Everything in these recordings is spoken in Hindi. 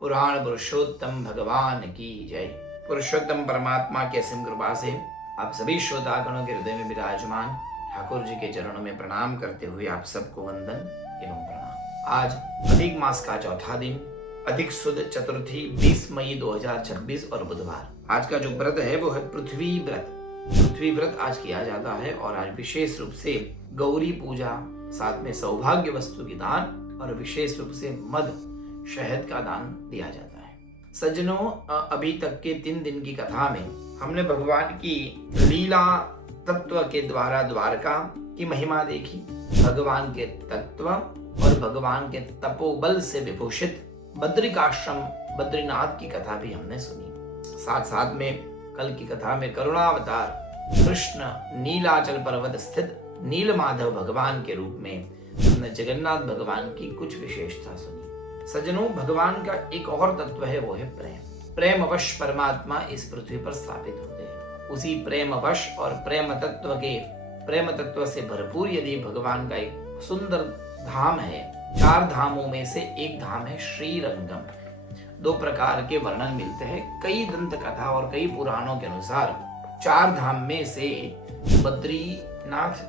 पुराण पुरुषोत्तम भगवान की जय। पुरुषोत्तम परमात्मा की असीम कृपा से आप सभी श्रोतागणों के हृदय में विराजमान ठाकुर जी के चरणों में प्रणाम करते हुए आप सबको वंदन एवं प्रणाम। आज अधिक मास का चौथा दिन, अधिक सुद चतुर्थी 20 मई 2026 और बुधवार। आज का जो व्रत है वो है पृथ्वी व्रत। पृथ्वी व्रत आज किया जाता है और आज विशेष रूप से गौरी पूजा, साथ में सौभाग्य वस्तु की दान और विशेष रूप से मध शहद का दान दिया जाता है। सज्जनों, अभी तक के 3 दिन की कथा में हमने भगवान की लीला तत्व के द्वारा द्वारका की महिमा देखी, भगवान के तत्व और भगवान के तपोबल से विभूषित बद्रिकाश्रम बद्रीनाथ की कथा भी हमने सुनी। साथ साथ में कल की कथा में करुणावतार कृष्ण नीलाचल पर्वत स्थित नीलमाधव भगवान के रूप में हमने जगन्नाथ भगवान की कुछ विशेषता सुनी। सज्जनों, भगवान का एक और तत्व है, वो है प्रेम। प्रेमवश परमात्मा इस पृथ्वी पर स्थापित होते हैं। उसी प्रेमवश और प्रेम तत्व से भरपूर यदि भगवान का एक सुंदर धाम है, 4 धामों में से एक धाम है श्रीरंगम। 2 प्रकार के वर्णन मिलते हैं। कई दंत कथा और कई पुराणों के अनुसार 4 धाम में से बद्रीनाथ,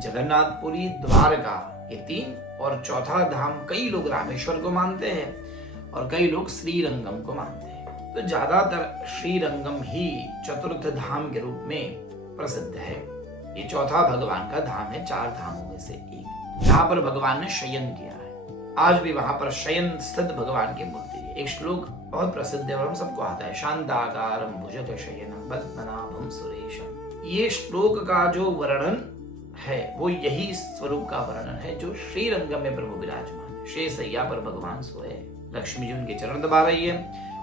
जगन्नाथपुरी, द्वारका, ये 3 और चौथा धाम कई लोग रामेश्वर को मानते हैं और कई लोग श्रीरंगम को मानते हैं। तो ज्यादातर श्रीरंगम ही चतुर्थ धाम के रूप में प्रसिद्ध है। ये चौथा भगवान का धाम है, 4 धामों में से एक। यहाँ पर भगवान ने शयन किया है। आज भी वहां पर शयन स्थित भगवान की मूर्ति है। एक श्लोक बहुत प्रसिद्ध है और हम सबको आता है, शांताकारं भुजग शयनम पद्मनाभं सुरेशम। ये श्लोक का जो वर्णन है वो यही स्वरूप का वर्णन है जो श्रीरंगम में प्रभु विराजमान है। शेषैया पर भगवान सोए, लक्ष्मी जी उनके चरण दबा रही है,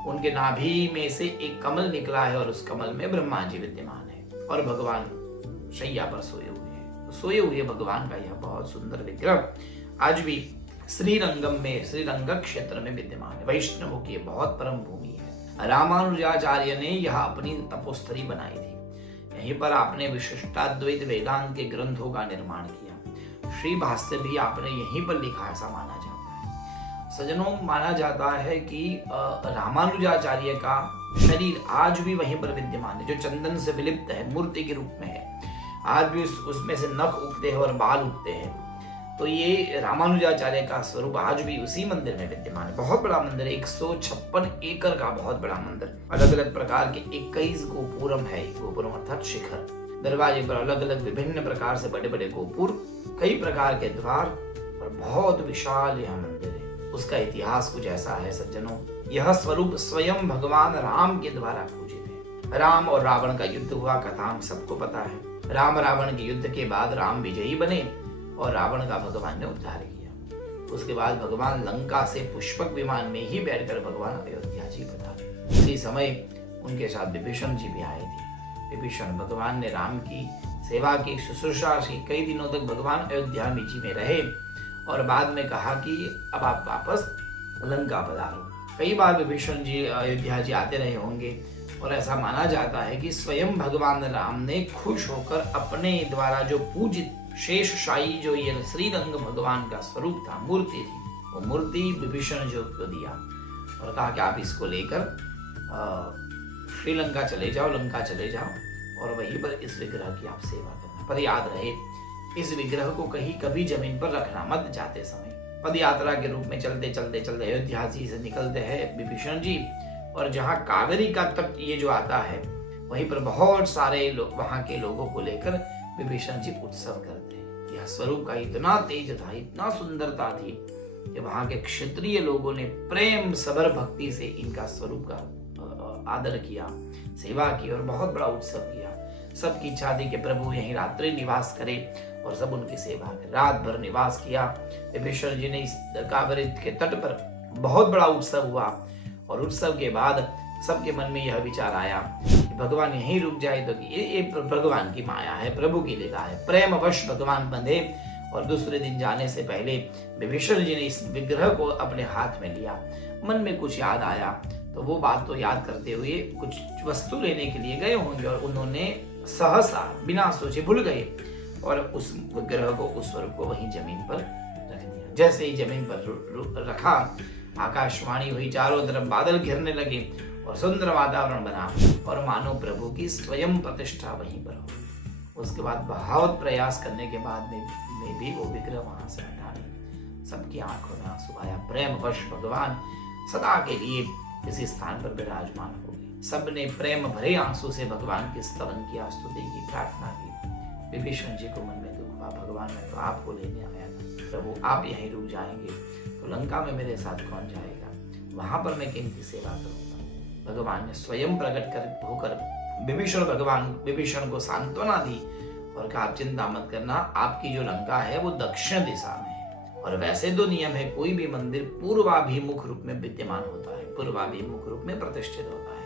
उनके नाभि में से एक कमल निकला है और उस कमल में ब्रह्मा जी विद्यमान है और भगवान शैया पर सोए हुए हैं। तो सोए हुए भगवान का यह बहुत सुंदर विग्रह आज भी श्रीरंगम में, श्रीरंग क्षेत्र में विद्यमान है। वैष्णवों की बहुत परम भूमि है। रामानुजाचार्य ने यह अपनी तपोस्थली बनाई थी। यहीं पर आपने विशिष्टाद्वैत वेदांत के ग्रंथों का निर्माण किया। श्री भाष्य भी आपने यहीं पर लिखा, ऐसा माना जाता है। सज्जनों, माना जाता है कि रामानुजाचार्य का शरीर आज भी वहीं पर विद्यमान है, जो चंदन से विलिप्त है, मूर्ति के रूप में है। आज भी उसमें से नख उगते हैं और बाल उगते हैं। तो ये रामानुजाचार्य का स्वरूप आज भी उसी मंदिर में विद्यमान है। बहुत बड़ा मंदिर है, 156 एकड़ का बहुत बड़ा मंदिर। अलग अलग प्रकार के 21 गोपुरम है। गोपुरम अर्थात शिखर। दरवाजे पर अलग अलग विभिन्न प्रकार से बड़े बड़े गोपुर, कई प्रकार के द्वार और बहुत विशाल यह मंदिर है। उसका इतिहास कुछ ऐसा है सज्जनों, यह स्वरूप स्वयं भगवान राम के द्वारा पूजित है। राम और रावण का युद्ध हुआ, कथा हम सबको पता है। राम रावण के युद्ध के बाद राम विजयी बने और रावण का भगवान ने उद्धार किया। उसके बाद भगवान लंका से पुष्पक विमान में ही बैठकर भगवान अयोध्या जी पधारे। उसी समय उनके साथ विभीषण जी भी आए थे। विभीषण भगवान ने राम की सेवा की, शुश्रूषा की। कई दिनों तक भगवान अयोध्या में जी में रहे और बाद में कहा कि अब आप वापस लंका पधारो। कई बार विभीषण जी अयोध्या जी आते रहे होंगे और ऐसा माना जाता है कि स्वयं भगवान राम ने खुश होकर अपने द्वारा जो पूजित शेषशायी, जो ये श्रीरंग भगवान का स्वरूप था, मूर्ति थी, वो मूर्ति विभीषण जी को दिया और कहा कि आप इसको लेकर श्रीलंका चले जाओ, लंका चले जाओ और वहीं पर इस विग्रह की आप सेवा करना। पर याद रहे, इस विग्रह को कहीं कभी जमीन पर रखना मत जाते समय। पद यात्रा के रूप में चलते चलते चलते अयोध्या जी से निकलते हैं विभीषण जी, और जहाँ कावेरी का तट ये जो आता है, वहीं पर बहुत सारे लोग, वहां के लोगों को लेकर विभीषण जी उत्सव करते हैं। यह स्वरूप का इतना तेज था, इतना सुंदरता थी कि वहां के क्षत्रिय लोगों ने प्रेम सबर भक्ति से इनका स्वरूप का आदर किया, सेवा की और बहुत बड़ा उत्सव किया। सबकी इच्छा थी कि प्रभु यहीं रात्रि निवास करे और सब उनकी सेवा करें। रात भर निवास किया विभीषण जी ने इस कावेरी के तट पर। बहुत बड़ा उत्सव हुआ और उत्सव के बाद सबके मन में यह विचार आया कि भगवान यहीं रुक जाए तो ये भगवान की माया है, प्रभु की लीला है। प्रेमवश भगवान बंधे और दूसरे दिन जाने से पहले विभीषण जी ने इस विग्रह को अपने हाथ में लिया। मन में कुछ याद आया तो वो बात तो याद करते हुए कुछ वस्तु लेने के लिए गए होंगे और उन्होंने सहसा बिना सोचे भूल गए और उस विग्रह को, उस स्वरूप को वहीं जमीन पर रख दिया। जैसे ही जमीन पर रखा आकाशवाणी हुई, चारों तरफ बादल घिरने लगे और सुंदर वातावरण बना और मानो प्रभु की स्वयं प्रतिष्ठा वहीं पर हो। उसके बाद बहुत प्रयास करने के बाद में भी वो विग्रह वहां से हटा नहीं। सबकी आंखों में आंसू आया। प्रेम वश भगवान सदा के लिए इसी स्थान पर विराजमान हो गए। सबने प्रेम भरे आंसू से भगवान की स्तवन किया, स्तुति की, प्रार्थना की। विभीषण जी को मन में दुख हुआ, भगवान मैं तो आपको लेने आया था, प्रभु आप यहीं रुक जाएंगे तो लंका में मेरे साथ कौन जाएगा, वहां पर मैं किनकी सेवा करूंगा। भगवान ने स्वयं प्रकट होकर विभीषण को सांत्वना दी और कहा आप चिंता मत करना, आपकी जो लंका है वो दक्षिण दिशा में है। और वैसे तो नियम है कोई भी मंदिर पूर्वाभिमुख रूप में विद्यमान होता है, पूर्वाभिमुख रूप में प्रतिष्ठित होता है।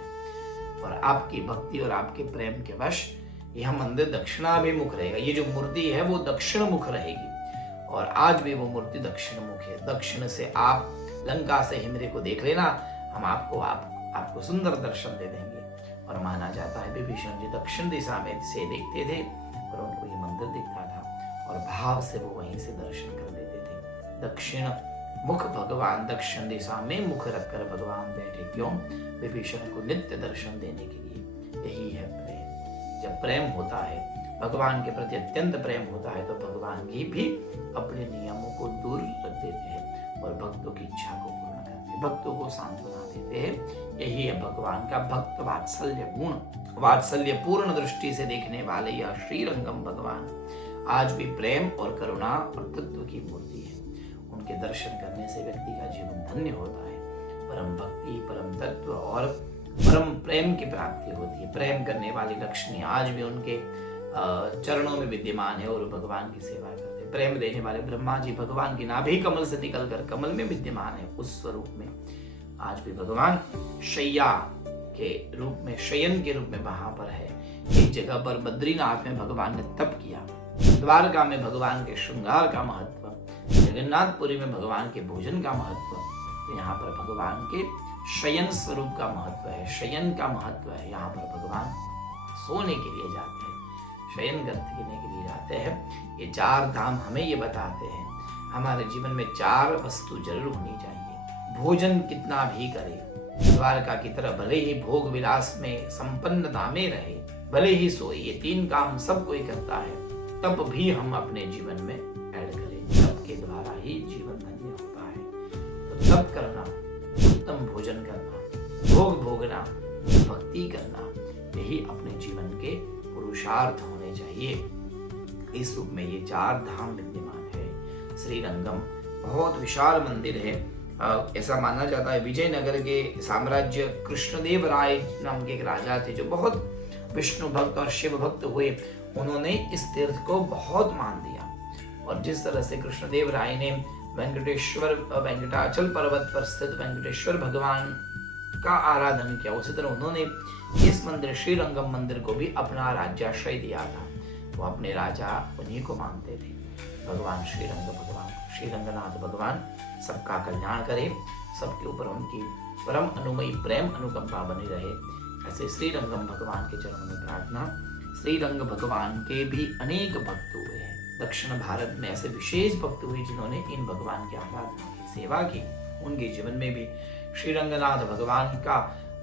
और आपकी भक्ति और आपके प्रेम के वश यह मंदिर दक्षिणाभिमुख रहेगा। ये जो मूर्ति है वो दक्षिण मुख रहेगी और आज भी वो मूर्ति दक्षिण मुख है। दक्षिण से आप लंका से ही मेरे को देख लेना, हम आपको सुंदर दर्शन दे देंगे। और माना जाता है विभीषण जी दक्षिण दिशा में से देखते थे और उनको ये मंदिर दिखता था और भाव से वो वहीं से दर्शन कर लेते थे। दक्षिण मुख भगवान, दक्षिण दिशा में मुख रखकर भगवान बैठे। क्यों? विभीषण को नित्य दर्शन देने के लिए। यही है प्रेम। जब प्रेम होता है, भगवान के प्रति अत्यंत प्रेम होता है, तो भगवान जी भी अपने नियमों को दूर रख देते हैं और भक्तों की इच्छा को पूर्ण करते हैं, भक्तों को सांत्वना देते हैं। यही है भगवान का भक्त वात्सल्य गुण। वात्सल्य पूर्ण दृष्टि से देखने वाले यह श्रीरंगम भगवान आज भी प्रेम और करुणा और तत्व की मूर्ति है। उनके दर्शन करने से व्यक्ति का जीवन धन्य होता है। परम भक्ति, परम तत्व और परम प्रेम की प्राप्ति होती है। प्रेम करने वाली लक्ष्मी आज भी उनके चरणों में विद्यमान है और भगवान की सेवा करते हैं। प्रेम देने वाले ब्रह्मा जी भगवान की नाभि कमल से निकलकर कमल में विद्यमान है। उस स्वरूप में आज भी भगवान शैया के रूप में, शयन के रूप में वहां पर है। एक जगह पर बद्रीनाथ में भगवान ने तप किया, द्वारका में भगवान के श्रृंगार का महत्व, जगन्नाथपुरी में भगवान के भोजन का महत्व, तो यहाँ पर भगवान के शयन स्वरूप का महत्व है, शयन का महत्व है। यहाँ पर भगवान सोने के लिए जाते हैं, शयन करने के लिए जाते हैं। ये चार धाम हमें ये बताते हैं हमारे जीवन में चार वस्तु जरूर होनी चाहिए। भोजन कितना भी करे, द्वारका की तरह भले ही भोग विलास में संपन्नता में रहे, भले ही सोए, ये तीन काम सब कोई करता है, तब भी हम अपने जीवन में ऐड करें। तब के द्वारा ही जीवन धन्य होता है। तो तब करना, उत्तम भोजन करना, भोग भोगना, भक्ति करना, यही अपने जीवन के पुरुषार्थ होने चाहिए। इस रूप में ये चार धाम विद्यमान है। श्रीरंगम बहुत विशाल मंदिर है। ऐसा माना जाता है विजयनगर के साम्राज्य कृष्णदेव राय नाम के एक राजा थे जो बहुत विष्णु भक्त और शिव भक्त हुए। उन्होंने इस तीर्थ को बहुत मान दिया और जिस तरह से कृष्णदेव राय ने वेंकटाचल पर्वत पर स्थित वेंकटेश्वर भगवान का आराधन किया, उसी तरह उन्होंने इस मंदिर श्रीरंगम मंदिर को भी अपना राज्याश्रय दिया था। वो अपने राजा उन्हीं को मानते थे। भगवान श्रीरंगनाथ भगवान सबका कल्याण करे, सबके ऊपर उनकी परम अनुमयी प्रेम अनुकंपा बनी रहे। ऐसे श्रीरंगम भगवान के चरणों में प्रार्थना। श्रीरंग भगवान के भी अनेक भक्त हुए हैं। दक्षिण भारत में ऐसे विशेष भक्त हुए जिन्होंने इन भगवान की आराधना की, सेवा की। उनके जीवन में भी श्रीरंगनाथ भगवान का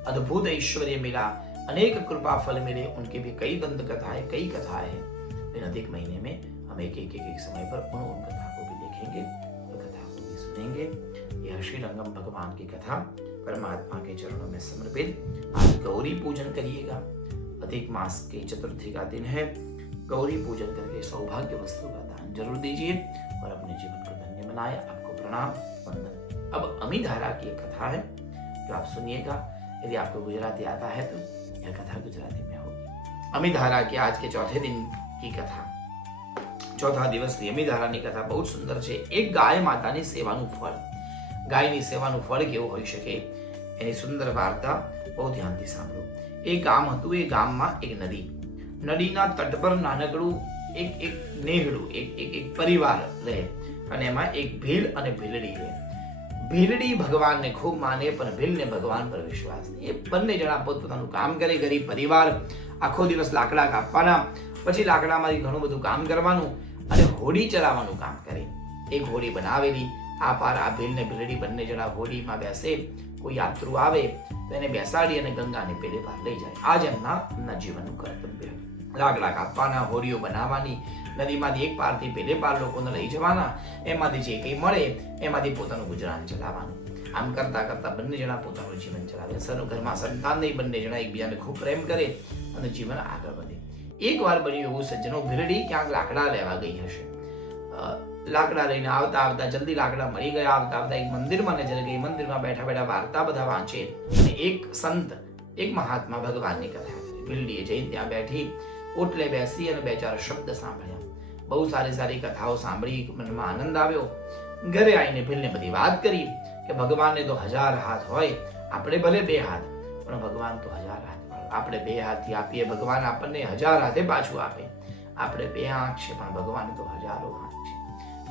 अद्भुत ऐश्वर्य मिला, अनेक कृपा फल मिले। उनके भी कई दंत कथाएं, कई कथाएं हैं। इन अधिक महीने में हम एक समय पर उन कथा को भी देखेंगे और कथा को भी सुनेंगे। यह श्रीरंगम भगवान की कथा परमात्मा के चरणों में समर्पित। आज गौरी पूजन करिएगा। अधिक मास की चतुर्थी का दिन है। गौरी पूजन करके सौभाग्य वस्तु का दान जरूर दीजिए और अपने जीवन को धन्य बनाए। आपको प्रणाम, वंदन। अब अमीधारा की एक कथा है जो आप सुनिएगा। यदि आपको गुजराती आता है तो यह कथा गुजराती में होगी। अमीधारा की आज के चौथे दिन की कथा, चौथा દિવસ અમીધારાની કથા બહુ સુંદર છે। એક ગાય માતાની સેવાનું ફળ, ગાયની સેવાનું ફળ કેવું હોઈ શકે એની સુંદર વાર્તા બહુ ધ્યાનથી સાંભળો। એક ગામ હતું, એ ગામમાં એક નદી, નદીના તટ પર નાનકડું એક નેહડું, એક પરિવાર રહે અને એમાં એક ભીલ અને ભીલડી રહે। ભીલડી ભગવાનને ખૂબ માને પણ ભીલને ભગવાન પર વિશ્વાસ નહીં। એ બંને જણા પોતપોતાનું કામ કરે। ગરીબ પરિવાર, આખો દિવસ લાકડા કાપવાના, પછી લાકડામાંથી ઘણું બધું કામ કરવાનું અને હોડી ચલાવવાનું કામ કરે। એક હોડી બનાવેલી, આ પાર આ ભીલ ને ભીલડી બંને જણા હોડીમાં બેસે. કોઈ યાત્રુ આવે તો એને બેસાડી અને ગંગાને પેલે પાર લઈ જાય. આ જ એમના જીવનનું કર્તવ્ય. લાકડા કાપવાના, હોડીઓ બનાવવાની, નદીમાંથી એક પારથી પેલે પાર લોકોને લઈ જવાના, એમાંથી જે કંઈ મળે એમાંથી પોતાનું ગુજરાન ચલાવવાનું. આમ કરતા કરતા બંને જણા પોતાનું જીવન ચલાવે. ઘરમાં સંતાન નહીં, બંને જણા એકબીજાને ખૂબ પ્રેમ કરે અને જીવન આગળ વધે. એકવાર બન્યું એવું, સજ્જનો, ભીલડી ક્યાંક લાકડા લેવા ગઈ હશે. લાકડા લઈને આવતા આવતા જલ્દી લાકડા મળી ગયા. આવતા આવતા એક મંદિરમાં નજર ગઈ. મંદિરમાં બેઠા બેઠા વાર્તા બધા વાંચે અને એક સંત, એક મહાત્મા ભગવાનની કથા કરે. ભીલડીએ જઈને ત્યાં બેઠી, ઓટલે બેસી અને બે ચાર શબ્દ સાંભળ્યા. બહુ સારી સારી કથાઓ સાંભળી, મનમાં આનંદ આવ્યો. ઘરે આવીને ભીલને બધી વાત કરી કે ભગવાનને તો 1000 હાથ હોય, આપણે ભલે 2 હાથ, પણ ભગવાન તો 1000 હાથ. આપણે 2 હાથથી આપીએ, ભગવાન આપણને 1000 હાથે પાછું આપે. આપણે 2 આંખ છે, પણ ભગવાન તો 1000 હાથ છે.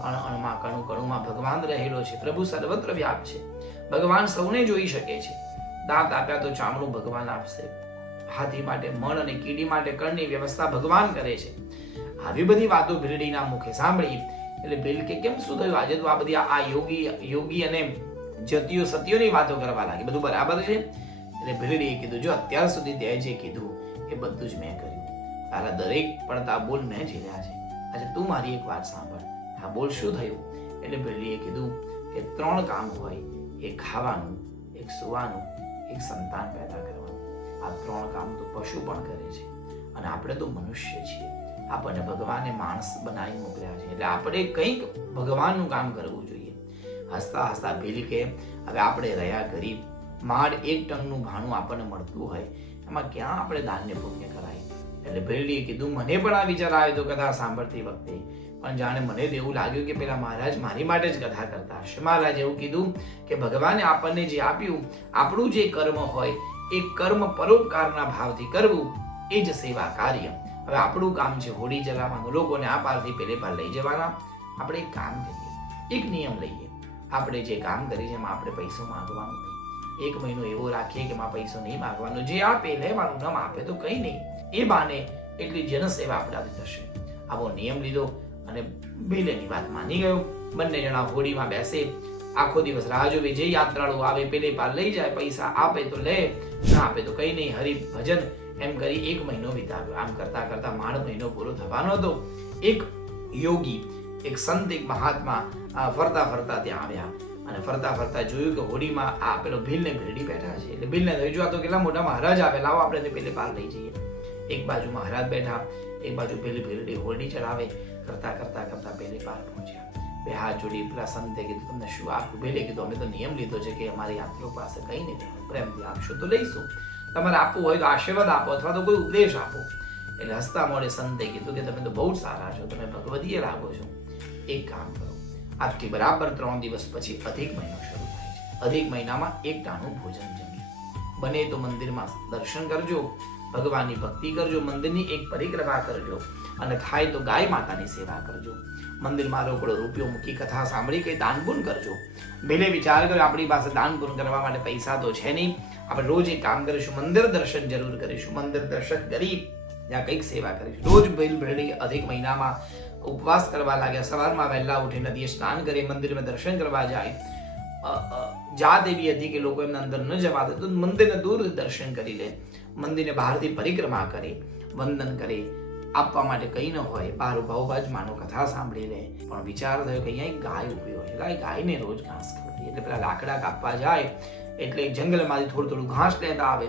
અણ અણમાં, કણું કણુમાં ભગવાન રહેલો છે. પ્રભુ સર્વત્ર વ્યાપ છે. ભગવાન સૌને જોઈ શકે છે. દાંત આપ્યા તો ચામડું ભગવાન આપશે. હાથી માટે મણ અને કીડી માટે કણની વ્યવસ્થા ભગવાન કરે છે. આવી બધી વાતો ભીલડીના મુખે સાંભળી એટલે ભીલ કે કેમ શું થયું આજે તો આ બધી આ યોગી અને જતીઓ સતીઓની વાતો કરવા લાગી, બધું બરાબર છે? એટલે ભીલડીએ કીધું, જો અત્યાર સુધી તે જે કીધું એ બધું જ મેં કર્યું. તારા દરેક પડતા બોલ મેં ઝીલ્યા છે. આજે તું મારી એક વાત સાંભળ. હા બોલ, શું થયું? એટલે ભીલડીએ કીધું કે 3 કામ હોય, એક ખાવાનું, એક સુવાનું, એક સંતાન પેદા કરવાનું. આ 3 કામ તો પશુ પણ કરે છે અને આપણે તો મનુષ્ય છીએ. આપણને ભગવાને માણસ બનાવી મોકલ્યા છે એટલે આપણે કંઈક ભગવાનનું કામ કરવું જોઈએ. હસતા હસતા ભીલ કે હવે આપણે રહ્યા ગરીબ, માંડ 1 ટનનું ભાણું આપણને મળતું હોય, એમાં ક્યાં આપણે દાનને પુણ્ય કરાય? એટલે ભીલડીએ કીધું, મને પણ આ વિચાર આવ્યો તો કથા સાંભળતી વખતે, પણ જાણે મને તો એવું લાગ્યું કે પેલા મહારાજ મારી માટે જ કથા કરતા હશે. મહારાજ એવું કીધું કે ભગવાને આપણને જે આપ્યું, આપણું જે કર્મ હોય એ કર્મ પરોપકારના ભાવથી કરવું, એ જ સેવા કાર્ય. હવે આપણું કામ છે હોડી ચલાવવાનું, લોકોને આ પારથી પેલે પાર લઈ જવાના. આપણે એક કામ કરીએ, એક નિયમ લઈએ. આપણે જે કામ કરીએ છે એમાં આપણે પૈસો માંગવાનું નહીં. 1 મહિનો એવો રાખીએ કે એમાં પૈસો નહીં માંગવાનો. જે આપે લેવાનું, ન આપે તો કંઈ નહીં. એ બાને એટલી જનસેવા આપણાથી થશે. આવો નિયમ લીધો અને ભીલેની વાત માની ગયો. બંને જણા હોડીમાં બેસે, આખો દિવસ રાહ જોવે. જે યાત્રાળુ આવે પેલે પાર લઈ જાય, પૈસા આપે તો લે, ના આપે તો કંઈ નહીં. હરિ ભજન એમ કરી 1 મહિનો વિતાવ્યો. આમ કરતા કરતા માંડ મહિનો પૂરો થવાનો હતો. એક યોગી, એક સંત, એક મહાત્મા ફરતા ફરતા ત્યાં આવ્યા અને ફરતા ફરતા જોયું કે હોડીમાં આ પેલો ભીલ ને ભીલડી બેઠા છે. એટલે ભીલને થયું, જો આ તો કેટલા મોટા મહારાજ આવે, લાવો આપણે પેલે પાર લઈ જઈએ. એક બાજુ મહારાજ બેઠા, એક બાજુ પેલી ભીલડી હોડી ચડાવે. કરતા કરતા કરતા પેલે પાર પહોંચ્યા. 2 હાથ જોડી પેલા સંતે કીધું, તમને શું આપું? ભીલે કીધું, અમે તો નિયમ લીધો છે કે અમારી યાત્રીઓ પાસે કંઈ નહીં, પ્રેમથી આપશો તો લઈશું. તમારે આપવું હોય તો આશીર્વાદ આપો અથવા તો કોઈ ઉપદેશ આપો. એટલે હસતા મોડે સંતે કીધું કે તમે તો બહુ સારા છો, તમે ભગવદીય લાગો છો. એક કામ કરો, આજથી બરાબર 3 દિવસ પછી અધિક મહિનો શરૂ થાય છે. અધિક મહિનામાં 1 ટાણું ભોજન જમજો. બને તો મંદિરમાં દર્શન કરજો, ભગવાનની ભક્તિ કરજો, મંદિરની એક પરિક્રમા કરજો અને થાય તો ગાય માતાની સેવા કરજો. મંદિરમાં રોકડો રૂપિયો મૂકી કથા સાંભળી કંઈ દાન પુણ્ય કરજો. ભલે વિચાર કર્યો આપણી પાસે દાન પુણ્ય કરવા માટે પૈસા તો છે નહીં, આપણે રોજ એક કામ કરીશું, મંદિર દર્શન જરૂર કરીશું. મંદિર દર્શન કરી ત્યાં કંઈક સેવા કરીશું. રોજ ભીલડી અધિક મહિનામાં ઉપવાસ કરવા લાગ્યા. સવારમાં વહેલા ઉઠી નદીએ સ્નાન કરી, મંદિરમાં દર્શન કરવા જાય. જાત એવી હતી કે લોકો એમને અંદર ન જવા દે તો મંદિરને દૂર દર્શન કરી લે. મંદિરને બહારથી પરિક્રમા કરે, વંદન કરે. આપવા માટે કંઈ ન હોય, બહાર ઉભા જ માનો કથા સાંભળી લે. પણ વિચાર થયો કે અહીંયા એક ગાય ઉભી હોય, ગાયને રોજ ઘાસ ખવડાવી. એટલે પેલા લાકડા કાપવા જાય એટલે જંગલમાંથી થોડું ઘાસ લેતા આવે,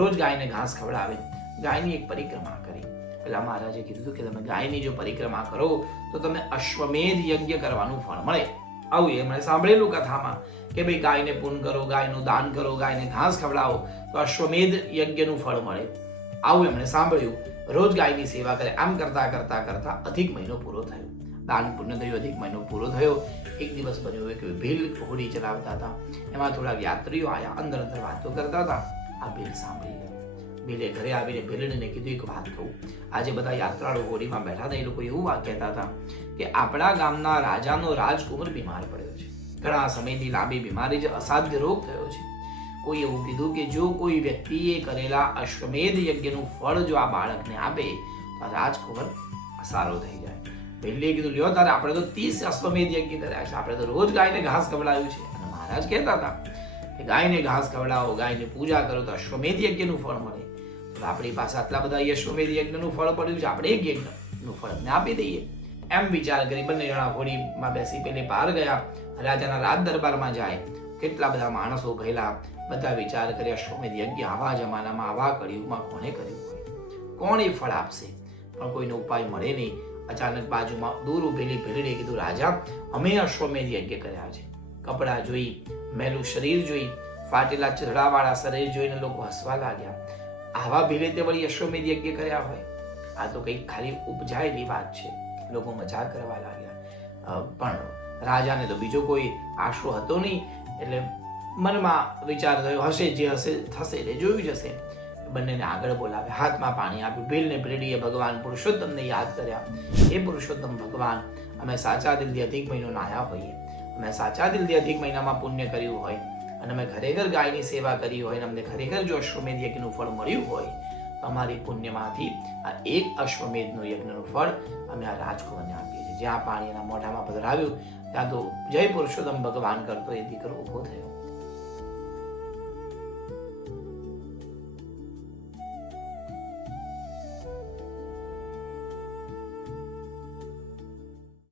રોજ ગાયને ઘાસ ખવડાવે. ગાયની એક પરિક્રમા કરી. પેલા મહારાજે કીધું કે તમે ગાયની જો પરિક્રમા કરો તો તમને અશ્વમેધ યજ્ઞ કરવાનું ફળ મળે. આવું એમણે સાંભળેલું કથામાં કે ભાઈ ગાયને પૂન કરો, ગાયનું દાન કરો, ગાયને ઘાસ ખવડાવો તો અશ્વમેધ યજ્ઞનું ફળ મળે. આવું એમણે સાંભળ્યું. રોજ ગાયની સેવા કરે. આમ કરતા કરતા કરતા અધિક મહિનો પૂરો થયો. દાન પુણ્ય થયું, અધિક મહિનો પૂરો થયો. એક દિવસ બન્યો કે ભીલ હોડી ચલાવતા હતા, એમાં થોડા યાત્રીઓ આવ્યા, અંદર વાતો કરતા હતા. આ ભીલ સાંભળી ગયો. ભીલે ઘરે આવીને ભીલડીને કીધું, એક વાત કહું, આજે બધા યાત્રાળુ હોડીમાં બેઠા હતા, એ લોકો એવું કહેતા હતા કે આપણા ગામના રાજાનો રાજકુમાર બીમાર પડ્યો છે. ઘણા સમયથી લાંબી બીમારી છે, અસાધ્ય રોગ થયો છે. કોઈ એવું કીધું કે જો કોઈ વ્યક્તિએ કરેલા અશ્વમેધ યજ્ઞનું ફળ જો આ બાળકને આપે તો રાજકુમાર સારો થઈ જાય. પહેલે કીધું લ્યો તારે આપણે તો 30 અશ્વમેધ યજ્ઞ કર્યા છે, આપણે તો રોજ ગાયને ઘાસ ખવડાવ્યું છે. અને મહારાજ કહેતા હતા કે ગાયને ઘાસ ખવડાવો, ગાયની પૂજા કરો તો અશ્વમેધ યજ્ઞનું ફળ મળે. તો આપણી પાસે આટલા બધા અશ્વમેધ યજ્ઞનું ફળ પડ્યું છે, આપણે એક યજ્ઞનું ફળ એમને આપી દઈએ. એમ વિચાર કરી બંને જણા હોડીમાં બેસી પેલે બહાર ગયા. રાજાના રાજ દરબારમાં જાય, કેટલા બધા માણસો ગયેલા, બધા વિચાર કરી અશ્વમેધ યજ્ઞ આવા જમાનામાં આવા કળિયુગમાં કોને કર્યું હોય, કોણ એ ફળ આપશે? પણ કોઈનો ઉપાય મળે નહીં. અચાનક બાજુમાં દૂર ઉભેલી ભીલડીએ કીધું, રાજા અમે અશ્વમેધ યજ્ઞ કર્યા છે. કપડાં જોઈ, મેલું શરીર જોઈ, ફાટેલા ચહેરાવાળા શરીર જોઈને લોકો હસવા લાગ્યા. આવા ભીલે તે વળી અશ્વમેધ યજ્ઞ કર્યા હોય? આ તો કંઈક ખાલી ઉપજાયેલી વાત છે. લોકો મજાક કરવા લાગ્યા. પણ રાજાને તો બીજો કોઈ આશરો હતો નહીં, એટલે મનમાં વિચાર થયો, હશે જે હશે થશે, એટલે જોયું જશે. બંનેને આગળ બોલાવે, હાથમાં પાણી આપ્યું. ભીલને ભીલડીએ ભગવાન પુરુષોત્તમને યાદ કર્યા. એ પુરુષોત્તમ ભગવાન, અમે સાચા દિલથી અધિક મહિનો નાહ્યા હોઈએ, અમે સાચા દિલથી અધિક મહિનામાં પુણ્ય કર્યું હોય, અને અમે ખરેખર ગાયની સેવા કરી હોય, અને અમને ખરેખર જો અશ્વમેધ યજ્ઞનું ફળ મળ્યું હોય, તો અમારી પુણ્યમાંથી આ એક અશ્વમેધનું યજ્ઞનું ફળ અમે આ રાજકુંવરને આપીએ છીએ. જ્યાં પાણી એના મોઢામાં પધરાવ્યું ત્યાં તો જય પુરુષોત્તમ ભગવાન કરતો એ દીકરો ઊભો થયો.